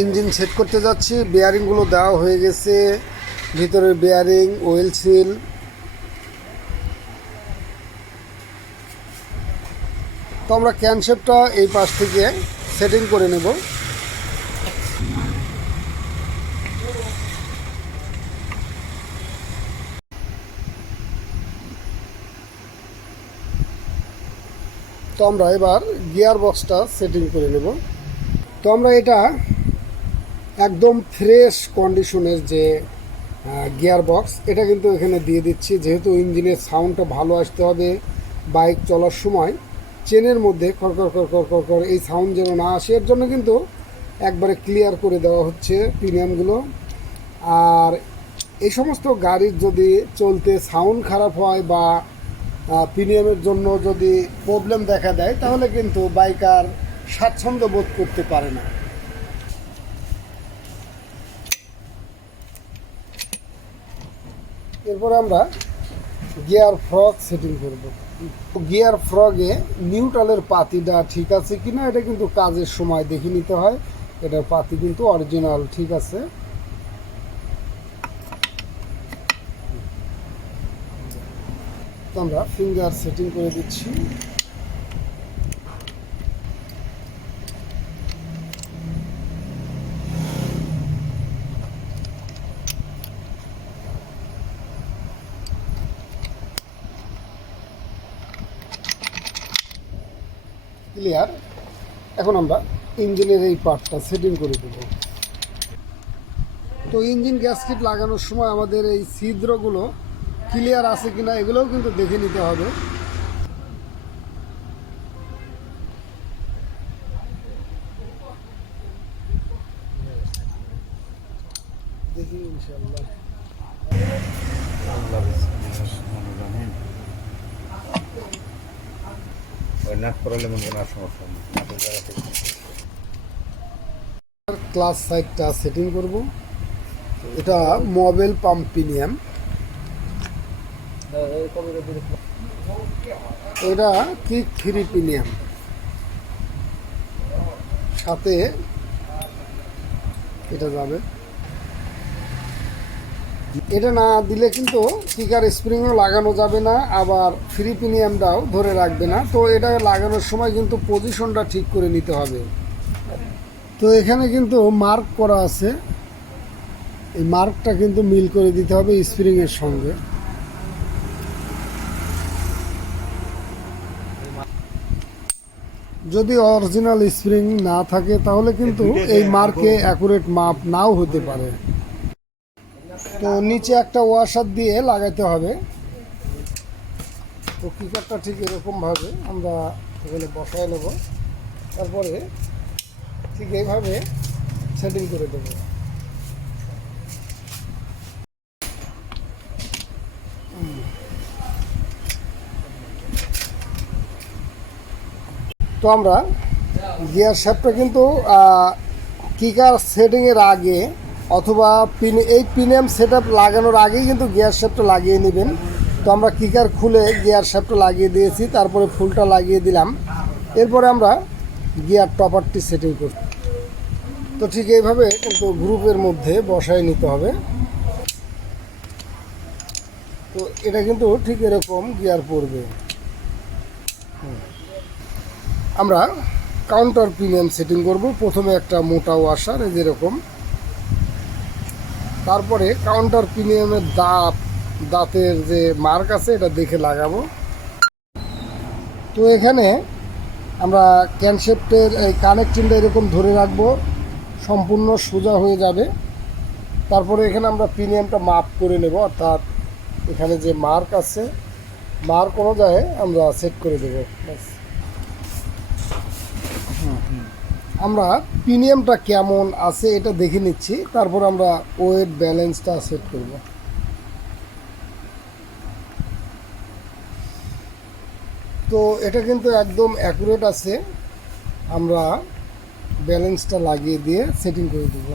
Engine set করতে যাচ্ছি। বেয়ারিংগুলো দেওয়া হয়ে গেছে। ভিতরের বেয়ারিং ওয়েল সিল তো আমরা ক্যানসেপটা এই পাশ থেকে সেটিং করে নেব। তো আমরা এবার গিয়ার বক্সটা সেটিং করে নেব। তো আমরা এটা একদম ফ্রেশ কন্ডিশনের যে গিয়ার বক্স এটা কিন্তু এখানে দিয়ে দিচ্ছি। যেহেতু ইঞ্জিনের সাউন্ডটা ভালো আসতে হবে বাইক চলার সময়, চেনের মধ্যে কড়কর কড়কর কড়কর এই সাউন্ড যেন না আসে, এর জন্য কিন্তু একবারে ক্লিয়ার করে দেওয়া হচ্ছে প্রিমিয়ামগুলো। আর এই সমস্ত গাড়ির যদি চলতে সাউন্ড খারাপ হয় বা প্রিমিয়ামের জন্য যদি প্রবলেম দেখা দেয়, তাহলে কিন্তু বাইকার স্বাচ্ছন্দ্য বোধ করতে পারে না। এরপর আমরা গিয়ার ফ্রগ সেটিং করব। গিয়ার ফ্রগে নিউট্রালের পাতিটা ঠিক আছে কি না এটা কিন্তু কাজের সময় দেখে নিতে হয়। এটার পাতি কিন্তু অরিজিনাল, ঠিক আছে? আমরা ফিঙ্গার সেটিং করে দিচ্ছি। ক্লিয়ার এখন আমরা ইঞ্জিনের এই পার্টটা সেটিং করে দেব। তো ইঞ্জিন গ্যাসকিট লাগানোর সময় আমাদের এই ছিদ্রগুলো ক্লিয়ার আছে কিনা এগুলোও কিন্তু দেখে নিতে হবে। দেখি ইনশাল্লাহ নাক করালে মনে কোনো সমস্যা নেই। নাকের জায়গা ক্লাস সাইডটা সেটিং করব। এটা মোবাইল পাম্প প্রিমিয়াম এটা কিক থ্রি প্রিমিয়াম সাথে এটা যাবে। এটা না দিলে কিন্তু কিকার স্প্রিংও লাগানো যাবে না আবার ফ্রি প্রিমিয়ামটাও ধরে রাখবে না। তো এটা লাগানোর সময় কিন্তু পজিশনটা ঠিক করে নিতে হবে। তো এখানে কিন্তু মার্ক করা আছে। এই মার্কটা কিন্তু মিল করে দিতে হবে স্প্রিংয়ের সঙ্গে। যদি অরিজিনাল স্প্রিং না থাকে তাহলে কিন্তু এই মার্কে অ্যাকুরেট মাপ নাও হতে পারে। তো নিচে একটা ওয়াশার দিয়ে লাগাইতে হবে। তো কিকারটা ঠিক এরকমভাবে আমরা এখানে বসায় নেব। তারপরে ঠিক এইভাবে সেটিং করে দেবো। তো আমরা গিয়ার শ্যাপটা কিন্তু কিকার সেটিংয়ের আগে অথবা পিন এই পিনিয়াম সেট লাগানোর আগেই কিন্তু গিয়ার শ্যাপটা লাগিয়ে নেবেন। তো আমরা কিকার খুলে গিয়ার শ্যাপটা লাগিয়ে দিয়েছি, তারপরে ফুলটা লাগিয়ে দিলাম। এরপরে আমরা গিয়ার টপারটি সেটিং করব। তো ঠিক এইভাবে কিন্তু গ্রুপের মধ্যে বসায় নিতে হবে। তো এটা কিন্তু ঠিক এরকম গিয়ার পড়বে। আমরা কাউন্টার প্রিমিয়াম সেটিং করব। প্রথমে একটা মোটা ওয়াশার যেরকম তারপরে কাউন্টার প্রিমিয়ামের দাঁত, দাঁতের যে মার্ক আছে, এটা দেখে লাগাবো। তো এখানে আমরা ক্যানসেপ্টের এই কানেকটিংটা এরকম ধরে রাখব। সম্পূর্ণ সোজা হয়ে যাবে। তারপরে এখানে আমরা প্রিমিয়ামটা মাপ করে নেব, অর্থাৎ এখানে যে মার্ক আছে মার্ক অনুযায়ী আমরা সেট করে দেবো। ব্যাস। আমরা প্রিমিয়ামটা কেমন আছে এটা দেখে নিচ্ছি, তারপর আমরা ওয়েট ব্যালেন্সটা সেট করব। তো এটা কিন্তু একদম অ্যাকুরেট আছে, আমরা ব্যালেন্সটা লাগিয়ে দিয়ে সেটিং করে দেবো।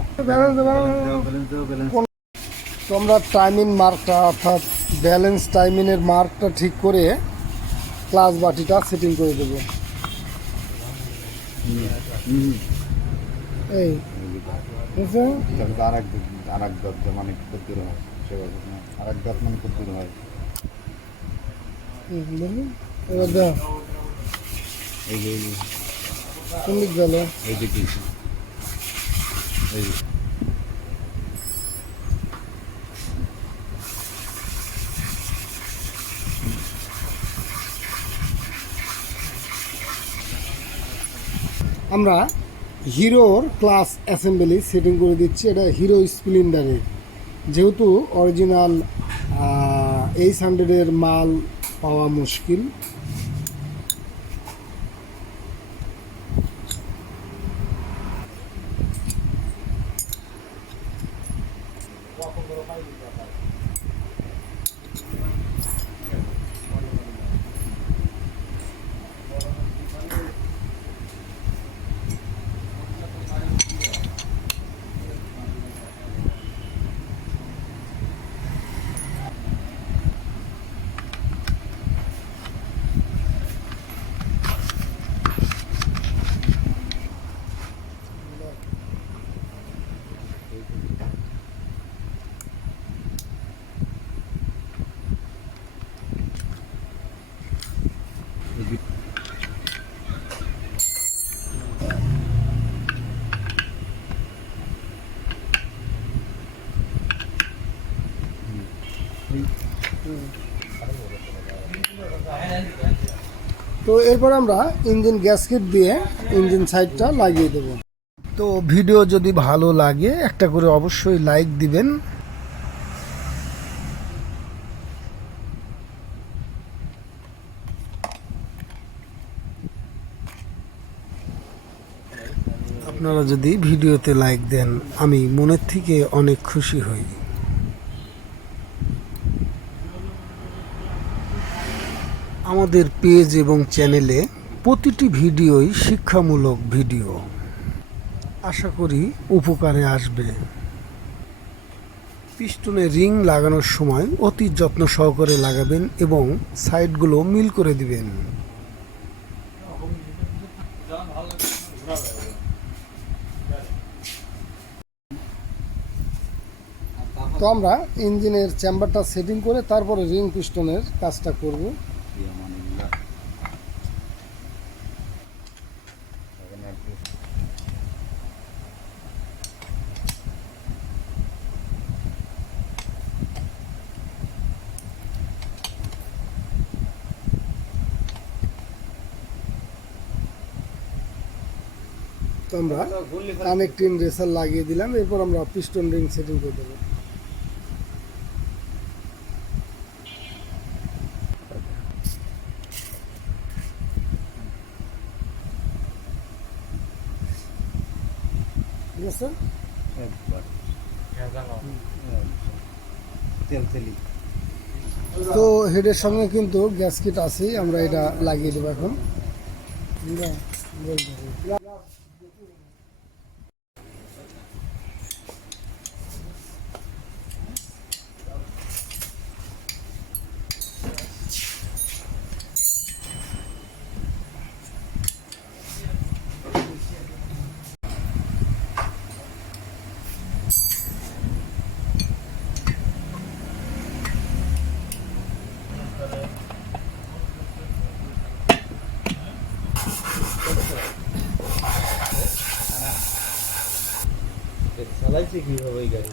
তো আমরা টাইমিং মার্কটা, অর্থাৎ ব্যালেন্স টাইমিংয়ের মার্কটা ঠিক করে ক্লাস বাটিটা সেটিং করে দেবো। এই বুঝছ? তাহলে তো আর এক আর এক মানে খুব দূর হয় সেভাবে আর এক দাঁত মানে খুব দূর হয়। এবার দাও। এই যে কোন দিক গেল? এই যে এই আমরা হিরোর ক্লাস অ্যাসেম্বলি সেটিং করে দিচ্ছি, এটা হিরো স্প্লেন্ডারের যেহেতু অরিজিনাল এইচ হান্ড্রেডের মাল পাওয়া মুশকিল তো এরপর আমরা ইঞ্জিন গ্যাসকেট দিয়ে ইঞ্জিন সাইডটা লাগিয়ে দেব। তো ভিডিও যদি ভালো লাগে, একটা করে অবশ্যই লাইক দিবেন। আপনারা যদি ভিডিওতে লাইক দেন, আমি মনের থেকে অনেক খুশি হই। আমাদের পেজ এবং চ্যানেলে প্রতিটি ভিডিওই শিক্ষামূলক ভিডিও। আশা করি উপকারে আসবে। পিস্টনে রিং লাগানোর সময় অতি যত্ন সহকারে লাগাবেন এবং সাইডগুলো মিল করে দিবেন। তো আমরা ইঞ্জিনের চেম্বারটা সেটিং করে তারপরে রিং পিস্টনের কাজটা করব। আমরা কানেক্টিং রেসার লাগিয়ে দিলাম এরপর আমরা পিস্টন রিং সেটিং করে দেবো। ঠিক আছে? একবার। তো হেডের সঙ্গে কিন্তু গ্যাস কিট আছেই আমরা এটা লাগিয়ে দেবো এখন। চালাইছে কীভাবে এই গাড়ি?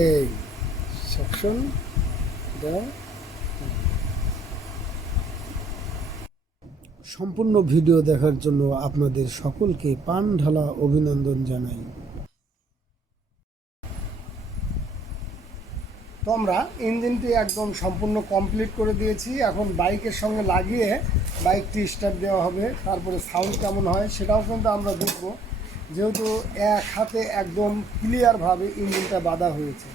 এই সেকশন দাও সম্পূর্ণ ভিডিও দেখার জন্য আপনাদের সকলকে পান ঢালা অভিনন্দন জানাই। তো আমরা ইঞ্জিনটি একদম সম্পূর্ণ কমপ্লিট করে দিয়েছি। এখন বাইকের সঙ্গে লাগিয়ে বাইকটি স্টার্ট দেওয়া হবে। তারপরে সাউন্ড কেমন হয় সেটাও কিন্তু আমরা দেখব। যেহেতু এক হাতে একদম ক্লিয়ারভাবে ইঞ্জিনটা বাঁধা হয়েছে।